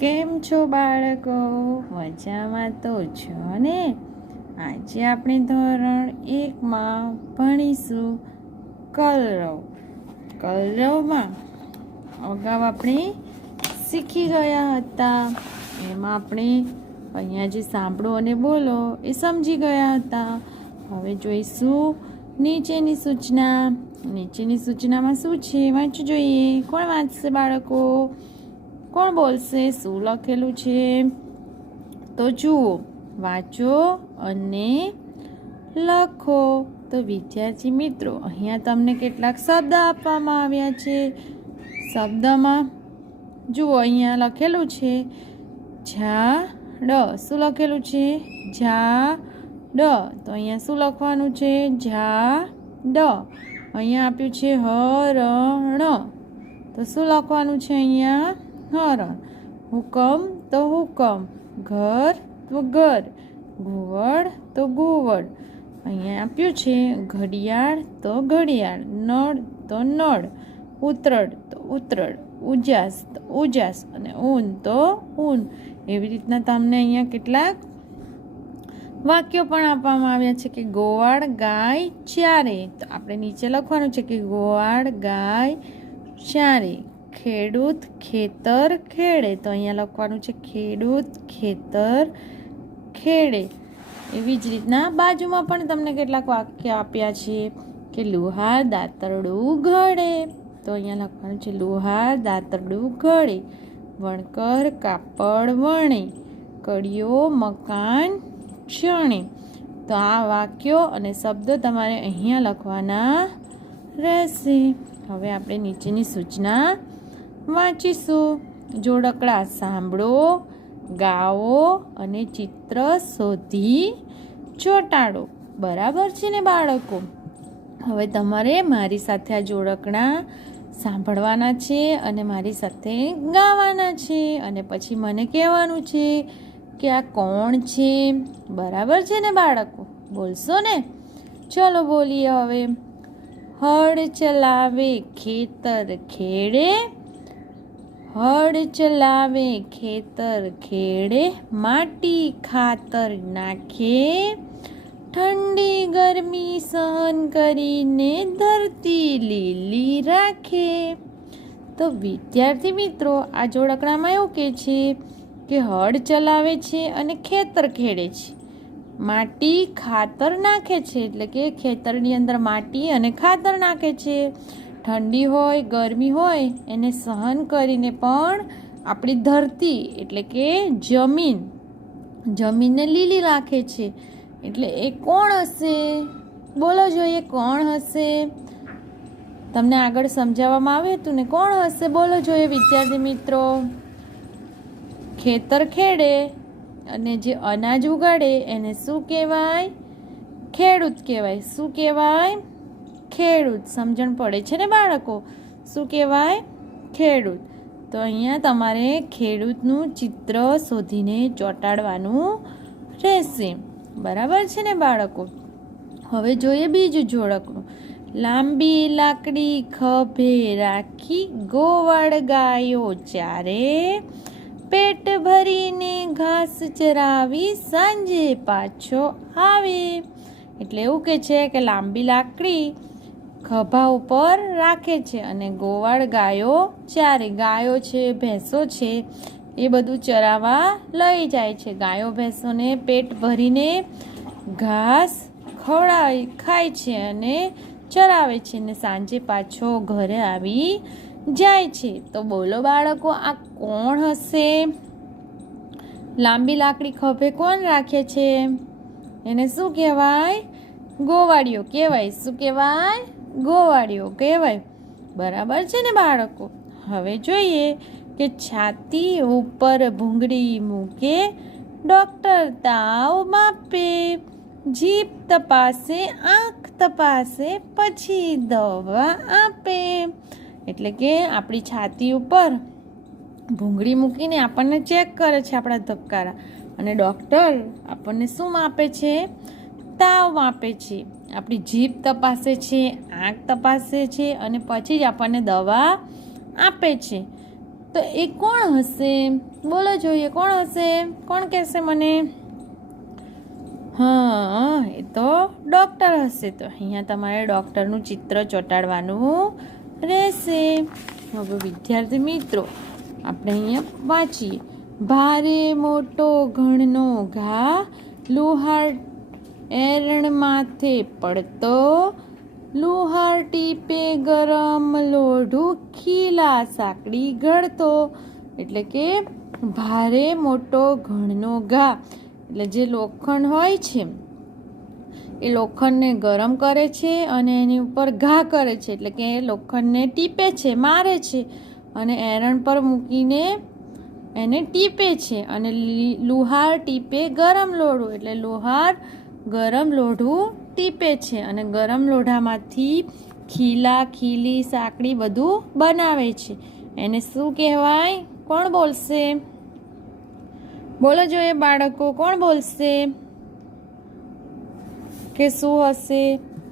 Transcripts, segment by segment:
કેમ છો બાળકો? મજામાં તો છો ને? આજે આપણે ધોરણ 1માં ભણીશું કલરવ. કલરવમાં અગાઉ આપણે શીખી ગયા હતા. એમાં આપણે અહીંયા જે સાંભળો અને બોલો એ સમજી ગયા હતા. હવે જોઈશું નીચેની સૂચના. નીચેની સૂચનામાં શું છે વાંચવું જોઈએ. કોણ વાંચશે બાળકો? કોણ બોલશે? શું લખેલું છે? તો જુઓ, વાંચો અને લખો. તો વિદ્યાર્થી મિત્રો, અહીંયા તમને કેટલાક શબ્દ આપવામાં આવ્યા છે. શબ્દમાં જુઓ, અહીંયા લખેલું છે ઝાડ. શું લખેલું છે? ઝાડ. તો અહીંયા શું લખવાનું છે? ઝાડ. અહીંયા આપ્યું છે હરણ. તો શું લખવાનું છે અહીંયા? હરણ. હુકમ તો હુકમ. ઘર તો ઘર. ઘુવડ તો ઘુવડ. અહીંયા આપ્યું છે ઘડિયાળ તો ઘડિયાળ. નળ તો નળ. ઉતરડ તો ઉતરડ. ઉજાસ તો ઉજાસ. અને ઊન તો ઊન. એવી રીતના તમને અહીંયા કેટલાક વાક્યો પણ આપવામાં આવ્યા છે કે ગોવાળ ગાય ચારે. તો આપણે નીચે લખવાનું છે કે ગોવાળ ગાય ચારે. ખેડૂત ખેતર ખેડે. તો અહીંયા લખવાનું છે ખેડૂત ખેતર ખેડે. એવી જ રીતના બાજુમાં પણ તમને કેટલાક વાક્ય આપ્યા છે કે લુહાર દાતરડું ઘડે. તો અહીંયા લખવાનું છે લુહાર દાતરડું ઘડે. વણકર કાપડ વણે. કડિયો મકાન ચણે. તો આ વાક્યો અને શબ્દો તમારે અહીંયા લખવાના રહેશે. હવે આપણે નીચેની સૂચના વાંચીશું. જોડકડા સાંભળો, ગાઓ અને ચિત્ર શોધી ચોંટાડો. બરાબર છે ને બાળકો? હવે તમારે મારી સાથે આ જોડકણા સાંભળવાના છે અને મારી સાથે ગાવાના છે. અને પછી મને કહેવાનું છે કે આ કોણ છે. બરાબર છે ને બાળકો? બોલશો ને? ચલો બોલીએ હવે. હળ ચલાવે ખેતર ખેડે. હળ ચલાવે ખેતર ખેડે. માટી ખાતર નાખે. ઠંડી ગરમી સહન કરીને ધરતી લીલી રાખે. તો વિદ્યાર્થી મિત્રો, આ જોડકણામાં એવું કહે છે કે હળ ચલાવે છે અને ખેતર ખેડે છે. માટી ખાતર નાખે છે, એટલે કે ખેતરની અંદર માટી અને ખાતર નાખે છે. ઠંડી હોય ગરમી હોય એને સહન કરીને પણ આપણી ધરતી એટલે કે જમીનને લીલી રાખે છે. એટલે એ કોણ હશે? બોલો જોઈએ, કોણ હશે? તમને આગળ સમજાવવામાં આવ્યું હતું ને, કોણ હશે? બોલો જોઈએ વિદ્યાર્થી મિત્રો. ખેતર ખેડે અને જે અનાજ ઉગાડે એને શું કહેવાય? ખેડૂત કહેવાય. શું કહેવાય? ખેડૂત. સમજણ પડે છે ને બાળકો? શું કહેવાય? ખેડૂત. તો અહીંયા તમારે ખેડૂતનું ચિત્ર શોધીને ચોંટાડવાનું રહેશે. બરાબર છે ને બાળકો? હવે જોઈએ બીજું જોડકણું. લાંબી લાકડી ખભે રાખી ગોવાળ ગાયો ચારે. પેટ ભરીને ઘાસ ચરાવી સાંજે પાછો આવે. એટલે એવું કે છે કે લાંબી લાકડી ખભા ઉપર રાખે છે અને ગોવાળ ગાયો ચારે. ગાયો છે, ભેંસો છે, એ બધું ચરાવવા લઈ જાય છે. ગાયો ભેંસોને પેટ ભરીને ઘાસ ખાય છે અને ચરાવે છે અને સાંજે પાછો ઘરે આવી જાય છે. તો બોલો બાળકો, આ કોણ હશે? લાંબી લાકડી ખભે કોણ રાખે છે? એને શું કહેવાય? ગોવાળિયો કહેવાય. શું કહેવાય? ગોવાળિયો કહેવાય. બરાબર છે ને બાળકો? હવે જોઈએ કે છાતી ઉપર ભૂંગળી મૂકે. ડૉક્ટર તાવ માપે. જીભ તપાસે, આંખ તપાસે, પછી દવા આપે. એટલે કે આપણી છાતી ઉપર ભૂંગળી મૂકીને આપણને ચેક કરે છે આપણા ધબકારા. અને ડૉક્ટર આપણને શું માપે છે? તાવ માપે છે. આપણી જીભ તપાસે છે, આંખ તપાસે છે અને પછી જ આપણને દવા આપે છે. તો એ કોણ હશે? બોલો જોઈએ, કોણ હશે? કોણ કહેશે મને? હા, એ તો ડૉક્ટર હશે. તો અહીંયા તમારે ડૉક્ટરનું ચિત્ર ચોંટાડવાનું રહેશે. હવે વિદ્યાર્થી મિત્રો, આપણે અહીંયા વાંચીએ. ભારે મોટો ઘણનો ઘા, લુહાર એરણ માથે પડતો, લુહાર ટીપે ગરમ લોઢું, ખીલા સાંકડી ગળતો. એટલે કે ભારે મોટો ઘણનો ઘા એટલે જે લોખંડ હોય છે એ લોખંડને ગરમ કરે છે અને એની ઉપર ઘા કરે છે. એટલે કે લોખંડને ટીપે છે, મારે છે અને એરણ પર મૂકીને એને ટીપે છે. અને લુહાર ટીપે ગરમ લોઢું એટલે લુહાર ગરમ લોઢું ટીપે છે અને ગરમ લોઢામાંથી ખીલા, ખીલી, સાંકડી બધું બનાવે છે. એને શું કહેવાય? કોણ બોલશે? બોલો જોઈએ બાળકો, કોણ બોલશે કે શું હશે?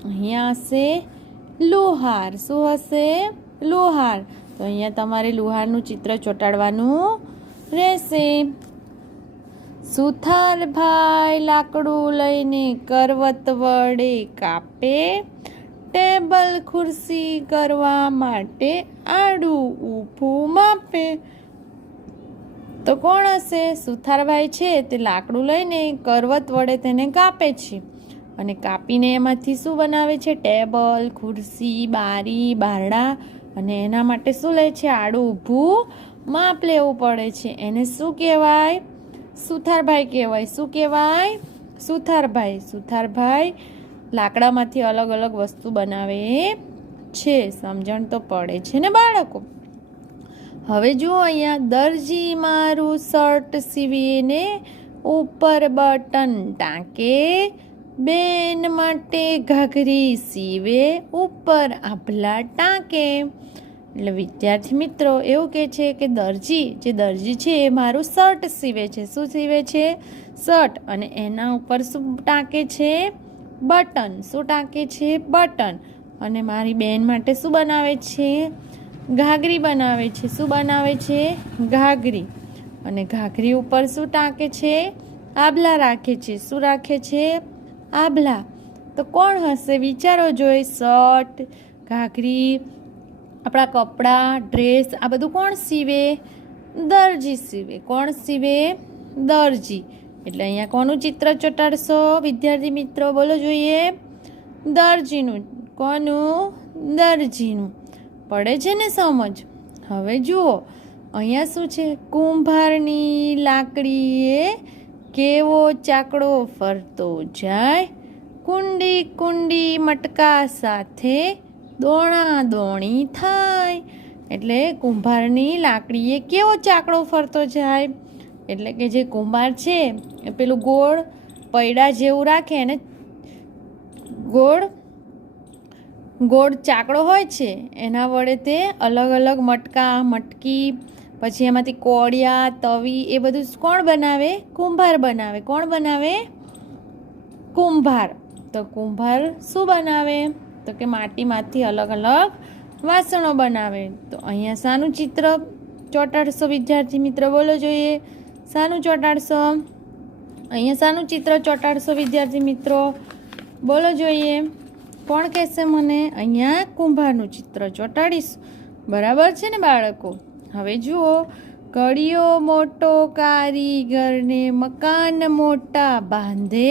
અહીંયા હશે લુહાર. શું હશે? લુહાર. તો અહીંયા તમારે લુહારનું ચિત્ર ચોંટાડવાનું રહેશે. સુથારભાઈ લાકડું લઈને કરવત વડે કાપે, ટેબલ ખુરશી કરવા માટે આડું ઊભું માપે. તો કોણ હશે? સુથારભાઈ છે તે લાકડું લઈને કરવત વડે તેને કાપે છે અને કાપીને એમાંથી શું બનાવે છે? ટેબલ, ખુરશી, બારી, બારડા. અને એના માટે શું લે છે? આડું ઊભું માપ લેવું પડે છે. એને શું કહેવાય? સુથારભાઈ કહેવાય. શું કહેવાય? સુથારભાઈ. સુથારભાઈ લાકડામાંથી અલગ અલગ વસ્તુ બનાવે છે. સમજણ તો પડે છે ને બાળકો? હવે જુઓ અહીંયા, દરજી મારું શર્ટ સીવીને ઉપર બટન ટાંકે, બેન માટે ઘાઘરી સીવે ઉપર આભલા ટાંકે. એટલે વિદ્યાર્થી મિત્રો એવું કહે છે કે જે દરજી છે એ મારું શર્ટ સીવે છે. શું સીવે છે? શર્ટ. અને એના ઉપર શું ટાંકે છે? બટન. શું ટાંકે છે? બટન. અને મારી બેન માટે શું બનાવે છે? ઘાઘરી બનાવે છે. શું બનાવે છે? ઘાઘરી. અને ઘાઘરી ઉપર શું ટાંકે છે? આભલા રાખે છે. શું રાખે છે? આભલા. તો કોણ હશે? વિચારો જોઈએ. શર્ટ, ઘાઘરી, આપણા કપડાં, ડ્રેસ આ બધું કોણ સીવે? દરજી સીવે. કોણ સીવે? દરજી. એટલે અહીંયા કોનું ચિત્ર ચોંટાડશો વિદ્યાર્થી મિત્રો? બોલો જોઈએ. દરજીનું. કોનું? દરજીનું. પડે છે ને સમજ? હવે જુઓ અહીંયા શું છે? કુંભારની લાકડીએ કેવો ચાકડો ફરતો જાય, કુંડી કુંડી મટકા સાથે દોણા દોણી થાય. એટલે કુંભારની લાકડીએ કેવો ચાકડો ફરતો જાય. એટલે કે જે કુંભાર છે એ પેલું ગોળ પૈડા જેવું રાખે અને ગોળ ચાકડો હોય છે એના વડે તે અલગ અલગ મટકા, મટકી, પછી એમાંથી કોળિયા, તવી એ બધું કોણ બનાવે? કુંભાર બનાવે. કોણ બનાવે? કુંભાર. તો કુંભાર શું બનાવે? તો કે માટીમાંથી અલગ અલગ વાસણો બનાવે. તો અહીંયા શાનું ચિત્ર ચોંટાડશો વિદ્યાર્થી મિત્ર? બોલો જોઈએ. શાનું ચોંટાડશો? અહીંયા શાનું ચિત્ર ચોંટાડશો વિદ્યાર્થી મિત્રો? બોલો જોઈએ. કોણ કહેશે મને? અહીંયા કુંભારનું ચિત્ર ચોંટાડીશું. બરાબર છે ને બાળકો? હવે જુઓ, કડિયો મોટો કારીગરને મકાન મોટા બાંધે,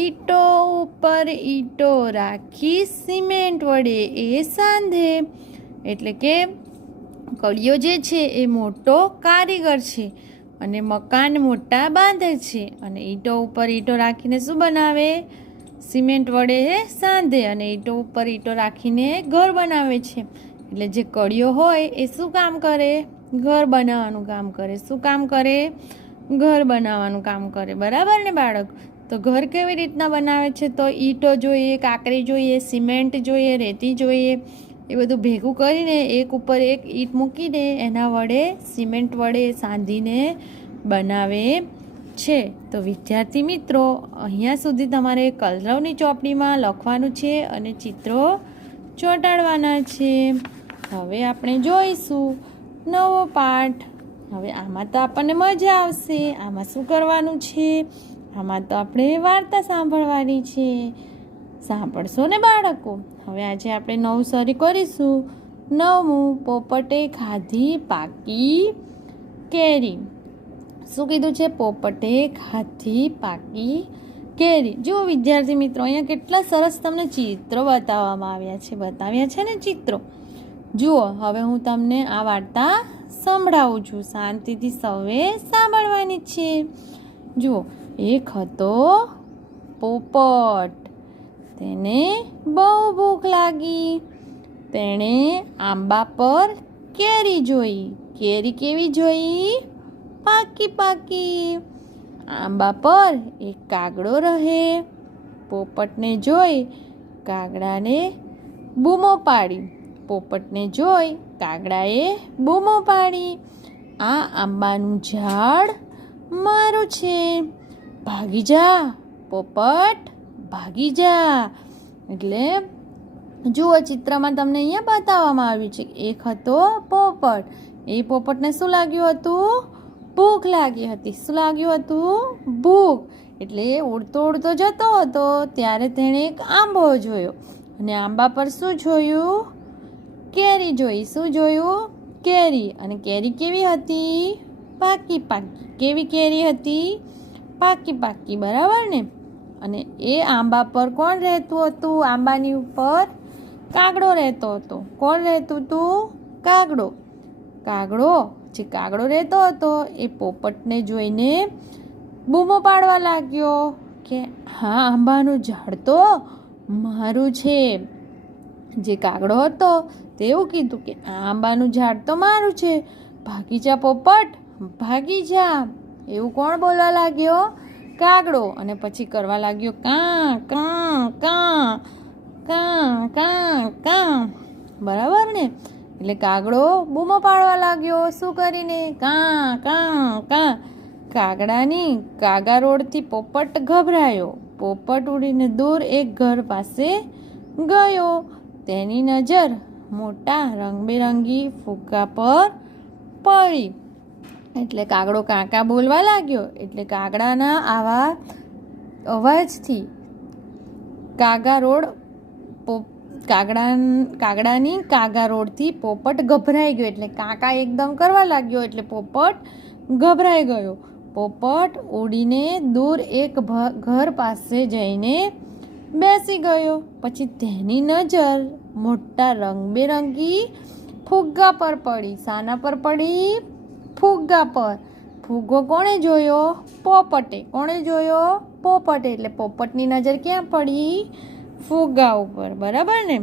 ઈંટો ઉપર ઈંટો રાખી સિમેન્ટ વડે એ સાંધે. એટલે કે કડિયો જે છે એ મોટો કારીગર છે અને મકાન મોટા બાંધે છે અને ઈંટો ઉપર ઈંટો રાખીને શું બનાવે? સિમેન્ટ વડે સાંધે અને ઈંટો ઉપર ઈંટો રાખીને ઘર બનાવે છે. એટલે જે કડિયો હોય એ શું કામ કરે? ઘર બનાવવાનું કામ કરે. શું કામ કરે? ઘર બનાવવાનું કામ કરે. બરાબર ને બાળક? તો ઘર કેવી રીતના બનાવે છે? તો ઈંટો જોઈએ, કાંકરી જોઈએ, સિમેન્ટ જોઈએ, રેતી જોઈએ, એ બધું ભેગું કરીને એક ઉપર એક ઈંટ મૂકીને એના વડે સિમેન્ટ વડે સાંધીને બનાવે છે. તો વિદ્યાર્થી મિત્રો અહીંયા સુધી તમારે કલરવની ચોપડીમાં લખવાનું છે અને ચિત્રો ચોંટાડવાના છે. હવે આપણે જોઈશું નવો પાઠ. હવે આમાં તો આપણને મજા આવશે. આમાં શું કરવાનું છે? આમાં તો આપણે વાર્તા સાંભળવાની છે. સાંભળશો ને બાળકો? હવે આજે આપણે નવું શરૂ કરીશું. 9મું, પોપટે ખાધી પાકી કેરી. શું કીધું છે? પોપટે ખાધી પાકી કેરી. જુઓ વિદ્યાર્થી મિત્રો, અહીંયા કેટલા સરસ તમને ચિત્રો બતાવ્યા છે ને ચિત્રો. જુઓ, હવે હું તમને આ વાર્તા સંભળાવું છું. શાંતિથી સૌએ સાંભળવાની છે. જુઓ, એક હતો પોપટ. તેને બહુ ભૂખ લાગી. તેણે આંબા પર કેરી જોઈ. કેરી કેવી જોઈ? પાકી પાકી. આંબા પર એક કાગડો રહે. પોપટને જોઈ કાગડાને બૂમો પાડી. પોપટને જોઈ કાગડાએ બૂમો પાડી, આ આંબાનું ઝાડ મારું છે, ભાગી જા પોપટ, ભાગી જા. એટલે જુઓ, ચિત્રમાં તમને અહીંયા બતાવવામાં આવ્યું છે. એક હતો પોપટ. એ પોપટને શું લાગ્યું હતું? ભૂખ લાગી હતી. શું લાગ્યું હતું? ભૂખ. એટલે ઉડતો ઉડતો જતો હતો ત્યારે તેણે એક આંબો જોયો અને આંબા પર શું જોયું? કેરી જોઈ. શું જોયું? કેરી. અને કેરી કેવી હતી? પાકી પાકી. કેવી કેરી હતી? પાકી પાકી. બરાબર ને? અને એ આંબા પર કોણ રહેતું હતું? આંબાની ઉપર કાગડો રહેતો હતો. કોણ રહેતું હતું? કાગડો. જે કાગડો રહેતો હતો એ પોપટને જોઈને બૂમો પાડવા લાગ્યો કે હા, આંબાનું ઝાડ તો મારું છે. જે કાગડો હતો તે એવું કીધું કે આ આંબાનું ઝાડ તો મારું છે, ભાગી જા પોપટ, ભાગી જા. એવું કોણ બોલવા લાગ્યો? કાગડો. અને પછી કરવા લાગ્યો કાં કાં કાં કાં કાં કાં. બરાબર ને? એટલે કાગડો બૂમો પાડવા લાગ્યો. શું કરીને? કાં કાં કાં. કાગડાની કાગારોડથી પોપટ ગભરાયો. પોપટ ઉડીને દૂર એક ઘર પાસે ગયો. તેની નજર મોટા રંગબેરંગી ફુગ્ગા પર પડી. એટલે કાગડો કાકા બોલવા લાગ્યો. એટલે કાગડાના આવા અવાજથી કાગડાની કાગારોડથી પોપટ ગભરાઈ ગયો. એટલે કાકા એકદમ કરવા લાગ્યો એટલે પોપટ ગભરાઈ ગયો. પોપટ ઉડીને દૂર એક ઘર પાસે જઈને બેસી ગયો. પછી તેની નજર મોટા રંગબેરંગી ફુગ્ગા પર પડી. શાના પર પડી? ફુગ્ગા પર. ફુગ્ગો કોણે જોયો? પોપટે. કોણે જોયો? પોપટે. એટલે પોપટની નજર ક્યાં પડી? ફુગ્ગા ઉપર. બરાબર ને?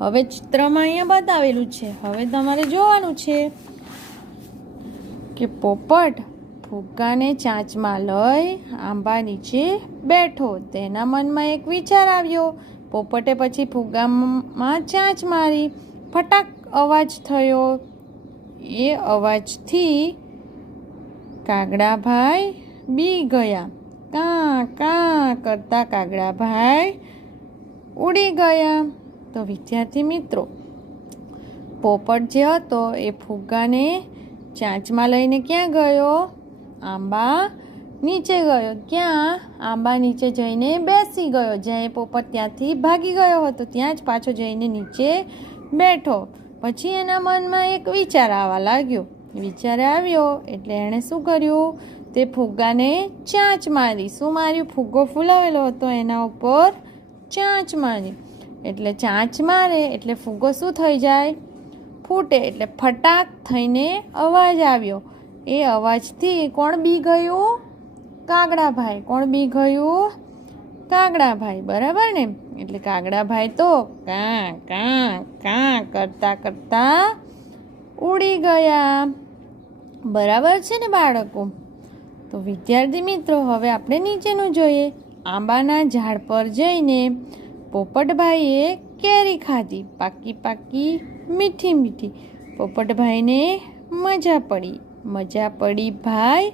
હવે ચિત્રમાં અહીંયા બતાવેલું છે. હવે તમારે જોવાનું છે કે પોપટ ફુગ્ગાને ચાંચમાં લઈ આંબા નીચે બેઠો. તેના મનમાં એક વિચાર આવ્યો. પોપટે પછી ફુગ્ગામાં ચાંચ મારી. ફટાક અવાજ થયો. એ અવાજથી કાગડાભાઈ બી ગયા. કાં કાં કરતા કાગડાભાઈ ઉડી ગયા. તો વિદ્યાર્થી મિત્રો, પોપટ જે હતો એ ફુગ્ગાને ચાંચમાં લઈને ક્યાં ગયો? આંબા નીચે ગયો. ક્યાં? આંબા નીચે જઈને બેસી ગયો. જ્યાં પોપટ ત્યાંથી ભાગી ગયો હતો ત્યાં જ પાછો જઈને નીચે બેઠો. પછી એના મનમાં એક વિચાર આવવા લાગ્યો. વિચાર આવ્યો એટલે એણે શું કર્યું? તે ફુગ્ગાને ચાંચ મારી. શું માર્યું? ફુગ્ગો ફૂલાવેલો હતો એના ઉપર ચાંચ મારી. એટલે ચાંચ મારે એટલે ફુગ્ગો શું થઈ જાય? ફૂટે. એટલે ફટાક થઈને અવાજ આવ્યો. એ અવાજથી કોણ બી ગયું? કાગડાભાઈ. કોણ બી ગયું? કાગડાભાઈ. બરાબર ને? એટલે કાગડાભાઈ તો કાં કાં કાં કરતા કરતા ઉડી ગયા. બરાબર છે ને બાળકો? તો વિદ્યાર્થી મિત્રો, હવે આપણે નીચેનું જોઈએ. આંબાના ઝાડ પર જઈને પોપટભાઈએ કેરી ખાધી. પાકી પાકી, મીઠી મીઠી. પોપટભાઈને મજા પડી. મજા પડી ભાઈ,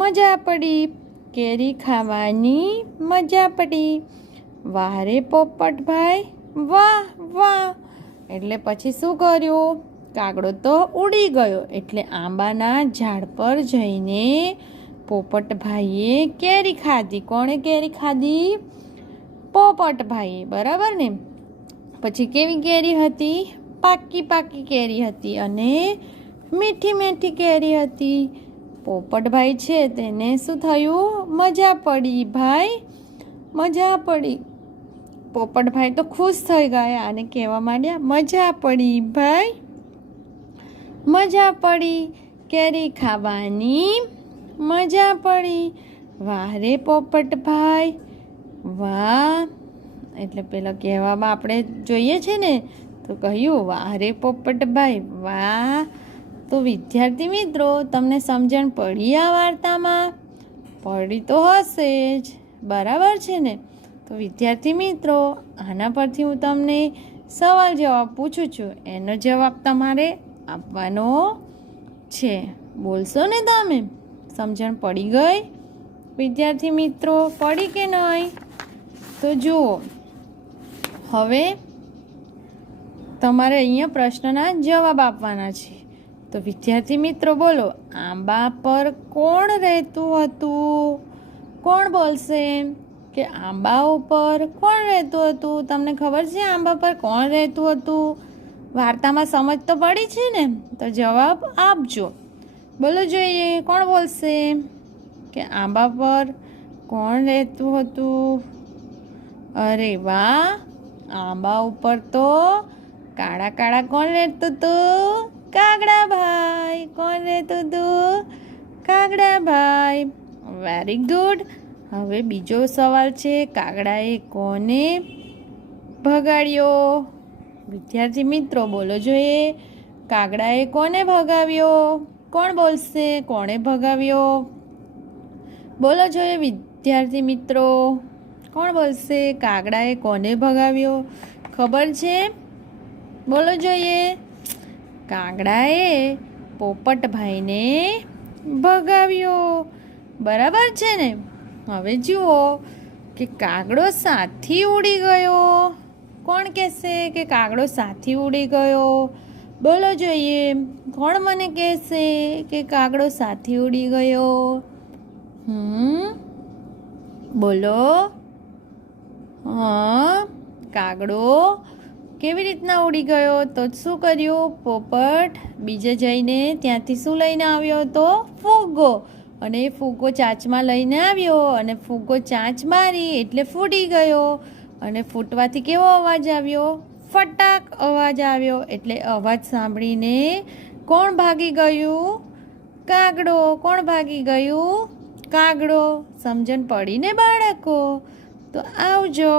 મજા પડી. કેરી ખાવાની મજા પડી. વાહ રે પોપટભાઈ, વાહ વાહ. એટલે પછી શું કર્યું? કાગડો તો ઉડી ગયો. એટલે આંબાના ઝાડ પર જઈને પોપટભાઈએ કેરી ખાધી. કોણે કેરી ખાધી? પોપટભાઈએ. બરાબર ને? પછી કેવી કેરી હતી? પાકી પાકી કેરી હતી અને મીઠી મીઠી કેરી હતી. પોપટભાઈ છે તેને શું થયું? મજા પડી ભાઈ, મજા પડી. પોપટભાઈ તો ખુશ થઈ ગયા અને કહેવા માંડ્યા, મજા પડી ભાઈ, મજા પડી, કેરી ખાવાની મજા પડી. વાહ રે પોપટભાઈ, વાહ. એટલે પેલા કહેવામાં આપણે જોઈએ છે ને, તો કહ્યું વાહ રે પોપટભાઈ, વાહ. તો વિદ્યાર્થી મિત્રો, તમને સમજણ પડી આ વાર્તામાં? પડી તો હશે જ, બરાબર છે ને? તો વિદ્યાર્થી મિત્રો, આના પરથી હું તમને સવાલ જવાબ પૂછું છું, એનો જવાબ તમારે આપવાનો છે. બોલશો ને તમે? સમજણ પડી ગઈ વિદ્યાર્થી મિત્રો? પડી કે નહીં? તો જુઓ, હવે તમારે અહીંયા પ્રશ્નના જવાબ આપવાના છે. તો વિદ્યાર્થી મિત્રો બોલો, આંબા પર કોણ રહેતું હતું? કોણ બોલશે કે આંબા ઉપર કોણ રહેતું હતું? તમને ખબર છે આંબા પર કોણ રહેતું હતું? વાર્તામાં સમજ તો પડી છે ને? તો જવાબ આપજો. બોલો જોઈએ, કોણ બોલશે કે આંબા પર કોણ રહેતું હતું? અરે વાહ, આંબા ઉપર તો કાળા કાળા કોણ રહેતું હતું? કાગડાભાઈ. કોણ રહેતું હતું? કાગડાભાઈ. Very good. હવે બીજો સવાલ છે, કાગડાએ કોને ભગાડ્યો? વિદ્યાર્થી મિત્રો બોલો જોઈએ, કાગડાએ કોને ભગાવ્યો? કોણ બોલશે કોણે ભગાવ્યો? બોલો જોઈએ વિદ્યાર્થી મિત્રો, કોણ બોલશે કાગડાએ કોને ભગાવ્યો? ખબર છે? બોલો જોઈએ. કાગડાએ પોપટભાઈને ભગાવ્યો. બરાબર છે ને? હવે જુઓ કે કાગડો સાથી ઉડી ગયો. કોણ કહેશે કે કાગડો સાથી ઉડી ગયો? બોલો જોઈએ, કોણ મને કહેશે કે કાગડો સાથી ઉડી ગયો? બોલો. હા, કાગડો કેવી રીતના ઉડી ગયો? તો શું કર્યું? પોપટ બીજે જઈને ત્યાંથી શું લઈને આવ્યો હતો? ફુગ્ગો. અને એ ફુગ્ગો ચાંચમાં લઈને આવ્યો અને ફુગ્ગો ચાંચ મારી એટલે ફૂટી ગયો. અને ફૂટવાથી કેવો અવાજ આવ્યો? ફટાક અવાજ આવ્યો. એટલે અવાજ સાંભળીને કોણ ભાગી ગયું? કાગડો. કોણ ભાગી ગયું? કાગડો. સમજણ પડી ને બાળકો? તો આવજો.